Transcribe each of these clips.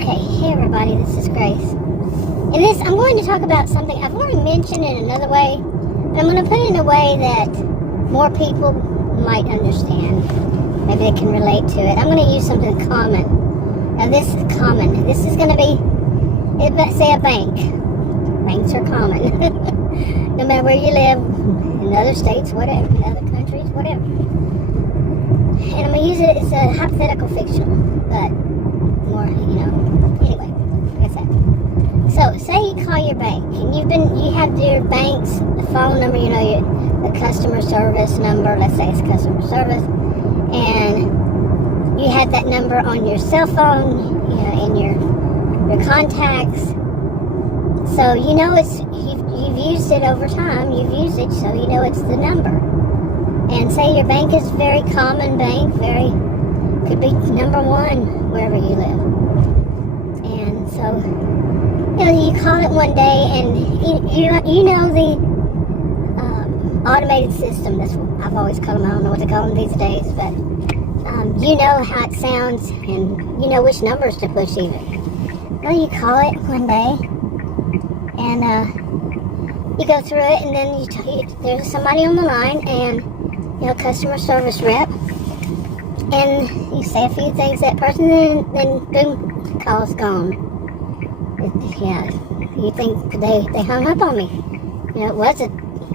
Okay, hey everybody, this is Grace. In this, I'm going to talk about something I've already mentioned in another way, but I'm going to put it in a way that more people might understand. Maybe they can relate to it. I'm going to use something common. Now this is common. This is going to be, let's say a bank. Banks are common. No matter where you live, in other states, whatever, in other countries, whatever. And I'm going to use it as a hypothetical-fictional, but more, anyway, like I said. So, say you call your bank, and you have your bank's phone number, the customer service number, let's say it's customer service, and you have that number on your cell phone, in your contacts, so you've used it over time, you've used it, so you know it's the number. And say your bank is very common bank, could be number one wherever you live. And so, you call it one day, and the automated system. That's what I've always called them. I don't know what to call them these days, but you know how it sounds, and you know which numbers to push even. Well, you call it one day, and you go through it, and then there's somebody on the line, and customer service rep, and you say a few things to that person, then boom, the call's gone. Yeah, you think they hung up on me. It was a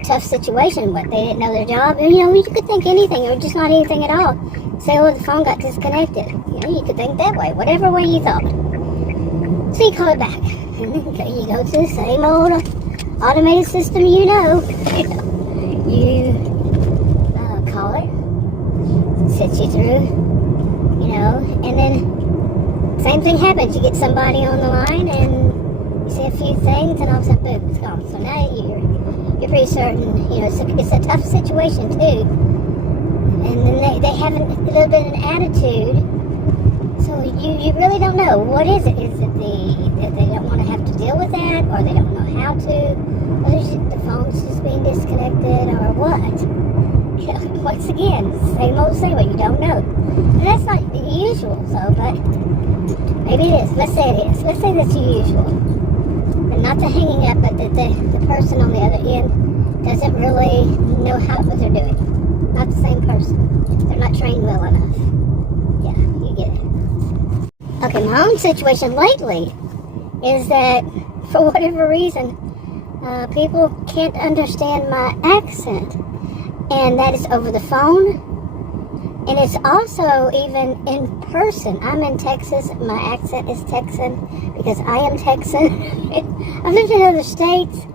tough situation, but they didn't know their job. And, you could think anything, or just not anything at all. Say, the phone got disconnected. You could think that way, whatever way you thought. So you call it back, and then you go to the same old automated system, you call it, sets you through, and then same thing happens. You get somebody on the line, and you say a few things, and all of a sudden, boom, it's gone. So now you're pretty certain, it's a tough situation too. And then they have a little bit of an attitude, so you really don't know. What is it? Is it that they don't want to have to deal with that, or they don't know how to, or the phone's just being disconnected, or what? Once again, same old, you don't know. And that's not the usual, but maybe it is. Let's say it is. Let's say that's the usual. And not the hanging up, but the person on the other end doesn't really know what they're doing. Not the same person. They're not trained well enough. Yeah, you get it. Okay, my own situation lately is that, for whatever reason, people can't understand my accent. And that is over the phone, and it's also even in person. I'm in Texas. My accent is Texan because I am Texan. I've lived in other states,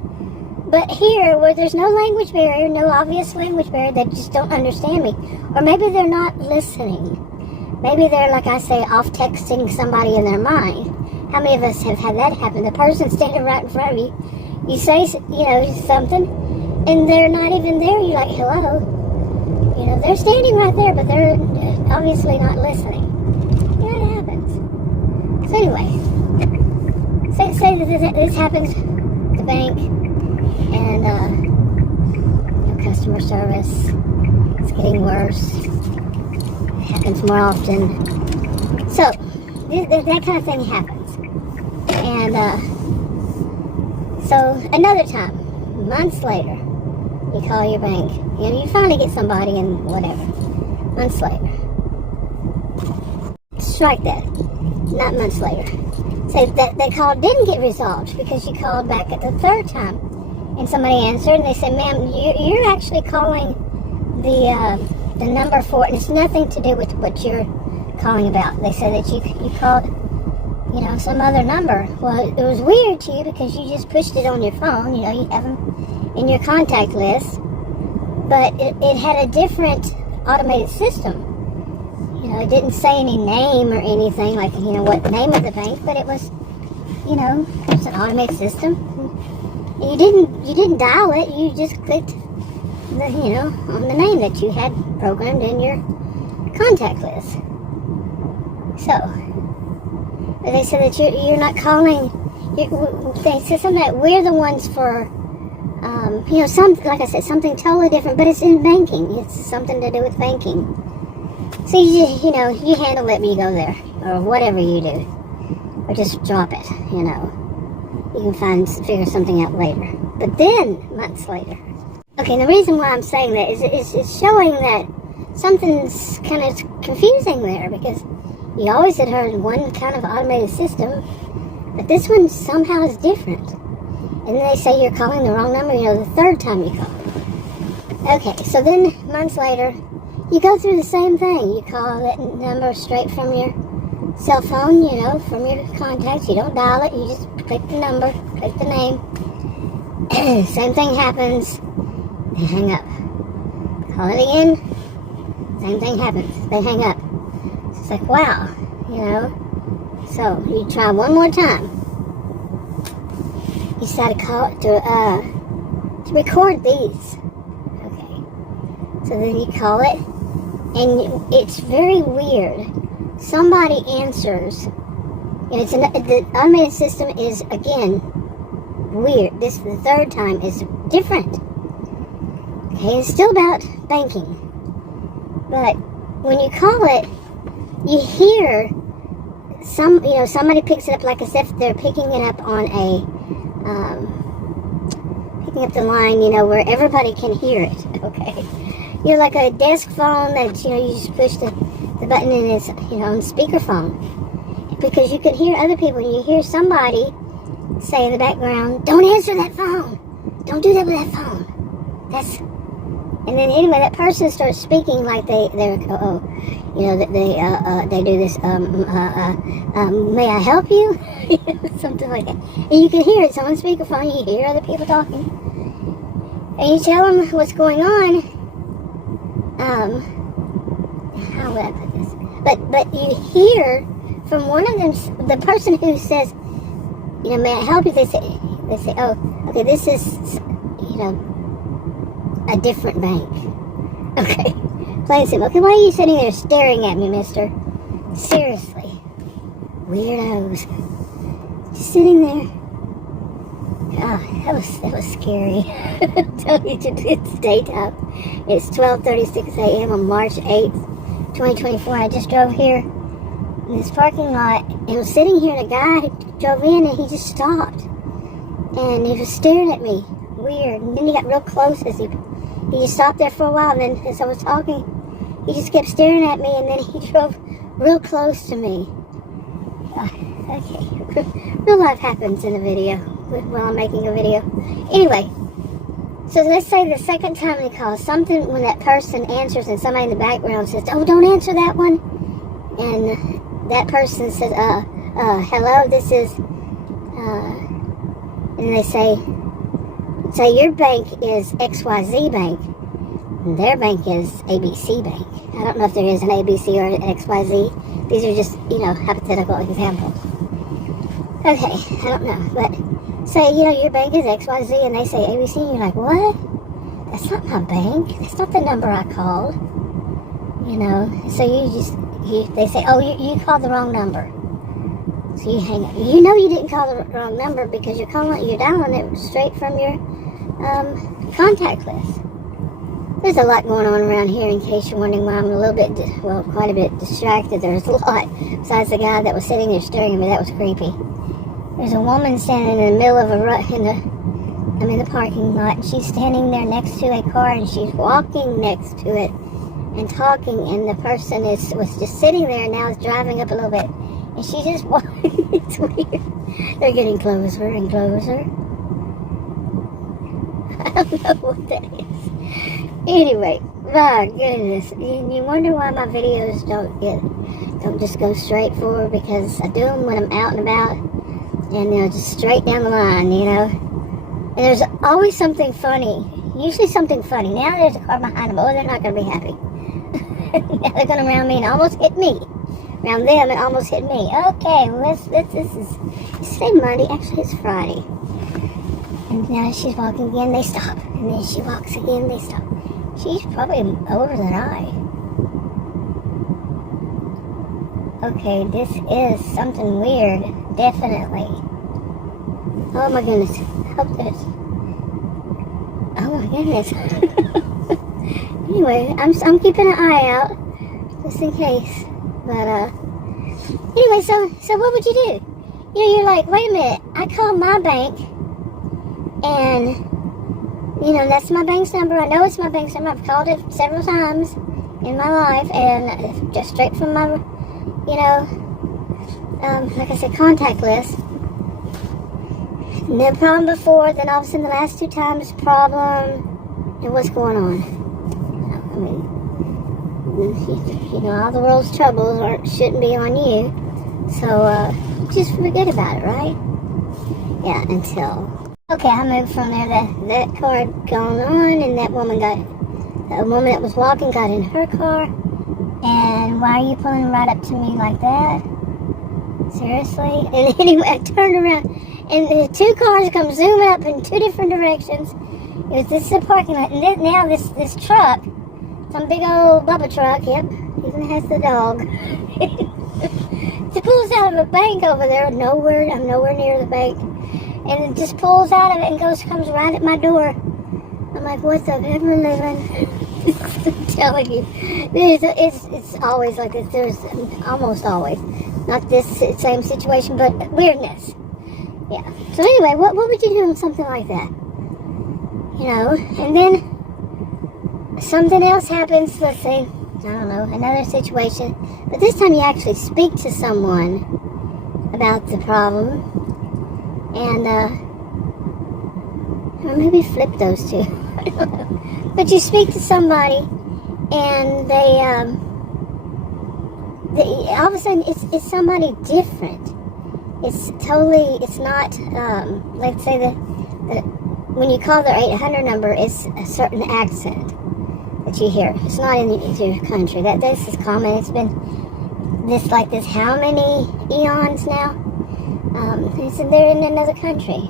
but here, where there's no language barrier, no obvious language barrier, they just don't understand me. Or maybe they're not listening. Maybe they're, like I say, off texting somebody in their mind. How many of us have had that happen? The person's standing right in front of you. You say, something, and they're not even there. You're like, hello. They're standing right there, but they're obviously not listening. It happens. So anyway, say that this happens at the bank, and customer service is getting worse. It happens more often. So that kind of thing happens. And so another time, months later, you call your bank. You finally get somebody, and whatever. Months later. Strike that. Not months later. Say that call didn't get resolved because you called back at the third time, and somebody answered, and they said, "Ma'am, you're actually calling the number for it, and it's nothing to do with what you're calling about." They said that you called, some other number. Well, it was weird to you because you just pushed it on your phone. You have them in your contact list, but it had a different automated system. It didn't say any name or anything like, what name of the bank, but it was, it's an automated system. You didn't dial it, you just clicked on the name that you had programmed in your contact list. So, they said that you're not calling, they said something like, we're the ones for, like I said, something totally different, but it's in banking. It's something to do with banking. So you handle it when you go there, or whatever you do. or just drop it, you know. You can figure something out later. But then, months later. Okay, and the reason why I'm saying that is it's showing that something's kind of confusing there, because you always had heard one kind of automated system, but this one somehow is different. And then they say you're calling the wrong number, you know, the third time you call. Okay, so then months later, you go through the same thing. You call that number straight from your cell phone, you know, from your contacts. You don't dial it, you just click the number, click the name. Same thing happens. They hang up. Call it again. Same thing happens. They hang up. It's like, wow, you know. So you try one more time. You decide to call it to record these. Okay. So then you call it, and it's very weird. Somebody answers. And the automated system is, again, weird. This, the third time, is different. Okay, it's still about banking. But when you call it, you hear somebody picks it up like as if they're picking it up on picking up the line, you know, where everybody can hear it, okay? You're like a desk phone that, you know, you just push the button and it's, you know, on speakerphone. Because you can hear other people, and you hear somebody say in the background, don't answer that phone. Don't do that with that phone. And then anyway, that person starts speaking like they're you know, that they do this, may I help you? Something like that. And you can hear it's on speakerphone, you hear other people talking. And you tell them what's going on. How would I put this? But you hear from one of them, the person who says, you know, may I help you? They say, oh, okay, this is, you know, a different bank. Okay, plain simple. Okay, why are you sitting there staring at me, mister? Seriously. Weirdos. Just sitting there. Oh, that was scary. I'm telling you, it's daytime. It's 12:36 a.m. on March 8th, 2024. I just drove here in this parking lot, and I was sitting here, and a guy drove in, and he just stopped. And he was staring at me. Weird. And then he got real close as he just stopped there for a while, and then as I was talking, he just kept staring at me, and then he drove real close to me. Okay. Real life happens in a video while I'm making a video. Anyway, so let's say the second time they call, something, when that person answers and somebody in the background says, oh, don't answer that one. And that person says, hello, this is, and they say your bank is XYZ Bank, and their bank is ABC Bank. I don't know if there is an ABC or an XYZ. These are just, you know, hypothetical examples. Okay, I don't know, but say, you know, your bank is XYZ, and they say ABC, and you're like, what? That's not my bank. That's not the number I called. You know, so they say, oh, you called the wrong number. So you hang up. You know you didn't call the wrong number because you're dialing it straight from your contact list. There's a lot going on around here, in case you're wondering why I'm a little bit, quite a bit distracted. There's a lot, besides the guy that was sitting there staring at me. That was creepy. There's a woman standing in the middle of I'm in the parking lot, and she's standing there next to a car, and she's walking next to it and talking, and the person was just sitting there, and now is driving up a little bit, and she just walking. It's weird. They're getting closer and closer. I don't know what that is. Anyway, my goodness, you wonder why my videos don't just go straight forward, because I do them when I'm out and about, and they're just straight down the line, you know. And there's always something funny, usually something funny. Now there's a car behind them. Oh, they're not going to be happy. Now they're going to round me and almost hit me. Round them and almost hit me. Okay, well, this is today Monday. Actually, it's Friday. And now she's walking again, they stop. And then she walks again, they stop. She's probably older than I. Okay, this is something weird. Definitely. Oh my goodness. Hope this. Oh my goodness. Anyway, I'm keeping an eye out just in case. But anyway, so what would you do? You know, you're like, wait a minute, I called my bank, and, you know, that's my bank's number. I know it's my bank's number. I've called it several times in my life, and just straight from my, you know, like I said, contact list. No problem before, then all of a sudden the last 2 times, problem, and what's going on? I mean, you know, all the world's troubles shouldn't be on you, so just forget about it, right? Yeah, until, okay, I moved from there, that car had gone on, and the woman that was walking got in her car, and why are you pulling right up to me like that? Seriously? And anyway, I turned around, and the 2 cars come zooming up in 2 different directions. This is a parking lot, and now this truck, some big old Bubba truck, yep, even has the dog. It pulls out of a bank over there, I'm nowhere near the bank, and it just pulls out of it and comes right at my door. I'm like, what the ever living? I'm telling you, it's always like this. There's almost always, not this same situation, but weirdness. Yeah. So anyway, what would you do with something like that? You know, and then something else happens. Let's say, I don't know, another situation, but this time you actually speak to someone about the problem, and or maybe flip those two. I don't know. But you speak to somebody, and they all of a sudden it's somebody different. It's not, let's say when you call their 800 number, it's a certain accent that you hear. It's not in your country. This is common. It's been this how many eons now? They're in another country.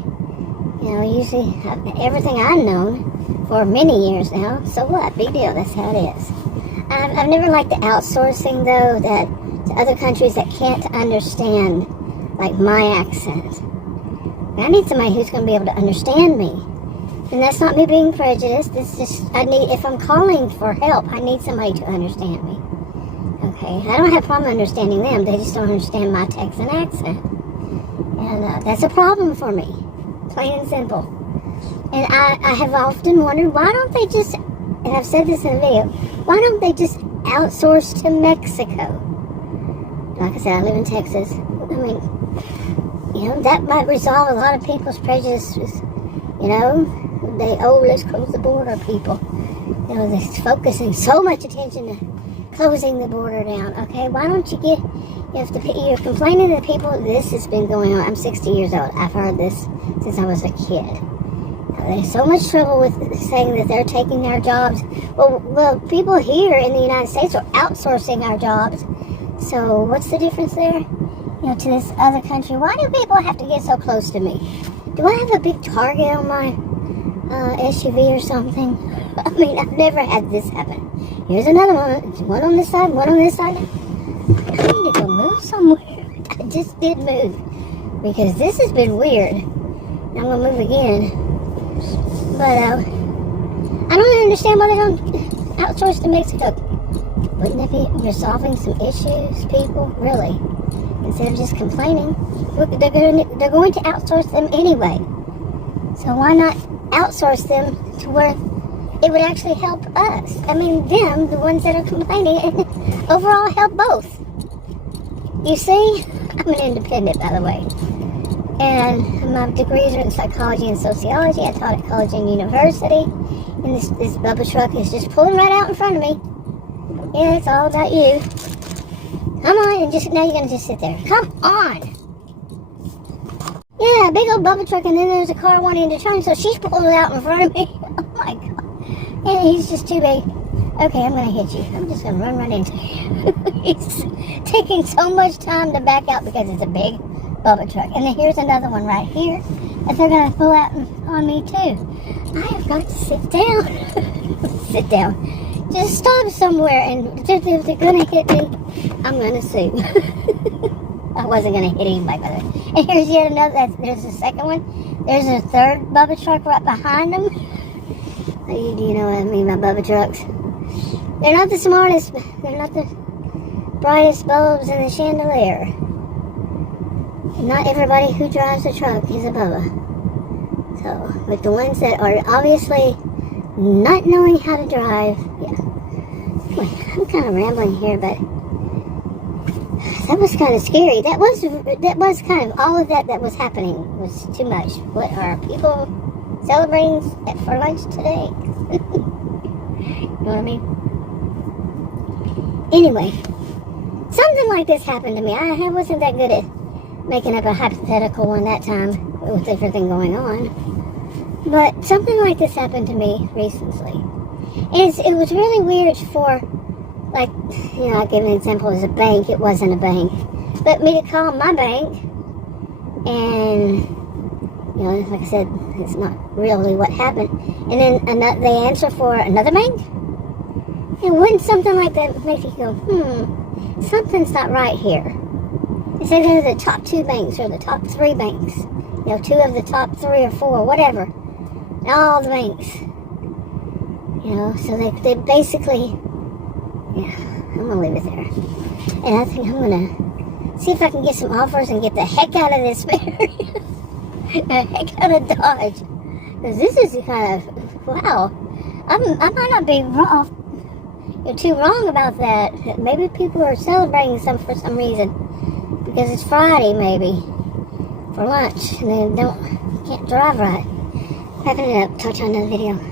You know, usually everything I've known for many years now. So what? Big deal. That's how it is. I've never liked the outsourcing, though, that to other countries that can't understand, like, my accent. I need somebody who's going to be able to understand me. And that's not me being prejudiced. It's just, if I'm calling for help, I need somebody to understand me. Okay? I don't have a problem understanding them. They just don't understand my Texan accent. And that's a problem for me. Plain and simple. And I have often wondered, why don't they just, and I've said this in a video, why don't they just outsource to Mexico? Like I said, I live in Texas. I mean, you know, that might resolve a lot of people's prejudices. You know, let's close the border, people. You know, they're focusing so much attention to closing the border down. Okay, why don't you you're complaining to the people, this has been going on. I'm 60 years old. I've heard this since I was a kid. There's so much trouble with saying that they're taking our jobs. Well, people here in the United States are outsourcing our jobs. So what's the difference there? You know, to this other country. Why do people have to get so close to me? Do I have a big target on my SUV or something? I mean, I've never had this happen. Here's another one. One on this side, one on this side. I need to go move somewhere. I just did move. Because this has been weird. I'm going to move again. But I don't understand why they don't outsource to Mexico. Wouldn't that be resolving some issues, people? Really? Instead of just complaining. Look, they're going to outsource them anyway. So why not outsource them to where it would actually help us? I mean, them, the ones that are complaining, and overall help both. You see? I'm an independent, by the way. And my degrees are in psychology and sociology. I taught at college and university. And this Bubba truck is just pulling right out in front of me. Yeah, it's all about you. Come on, and now you're going to just sit there. Come on! Yeah, big old Bubba truck, and then there's a car wanting to turn, so she's pulling out in front of me. Oh my God. And he's just too big. Okay, I'm going to hit you. I'm just going to run right into you. He's taking so much time to back out because it's a big Bubba truck. And then here's another one right here that they're going to pull out on me too. I have got to sit down. Sit down. Just stop somewhere, and if they're going to hit me, I'm going to sue. I wasn't going to hit anybody, by the way. And here's yet another, there's the second one. There's a third Bubba truck right behind them. Do you know what I mean by Bubba trucks? They're not the smartest, they're not the brightest bulbs in the chandelier. not everybody who drives a truck is a Bubba. So, but the ones that are obviously not knowing how to drive, yeah. Anyway, I'm kind of rambling here, but that was kind of scary. That was kind of all of that was happening was too much. What are people celebrating for lunch today? You know what I mean? Anyway, something like this happened to me. I wasn't that good at making up a hypothetical one that time with everything going on. But something like this happened to me recently. And it was really weird for, like, you know, I'll give an example as a bank. It wasn't a bank. But me to call my bank and, you know, like I said, it's not really what happened. And then they answer for another bank. And wouldn't something like that make you go, something's not right here? They say they're the top 2 banks or the top 3 banks. You know, 2 of the top 3 or 4, whatever. And all the banks. You know, so they basically, yeah, I'm going to leave it there. And I think I'm going to see if I can get some offers and get the heck out of this area. The heck out of Dodge. Because this is kind of, wow. I might not be wrong. You're too wrong about that. Maybe people are celebrating for some reason. Because it's Friday, maybe. For lunch. And they can't drive right. Wrapping it up. Talk to you on another video.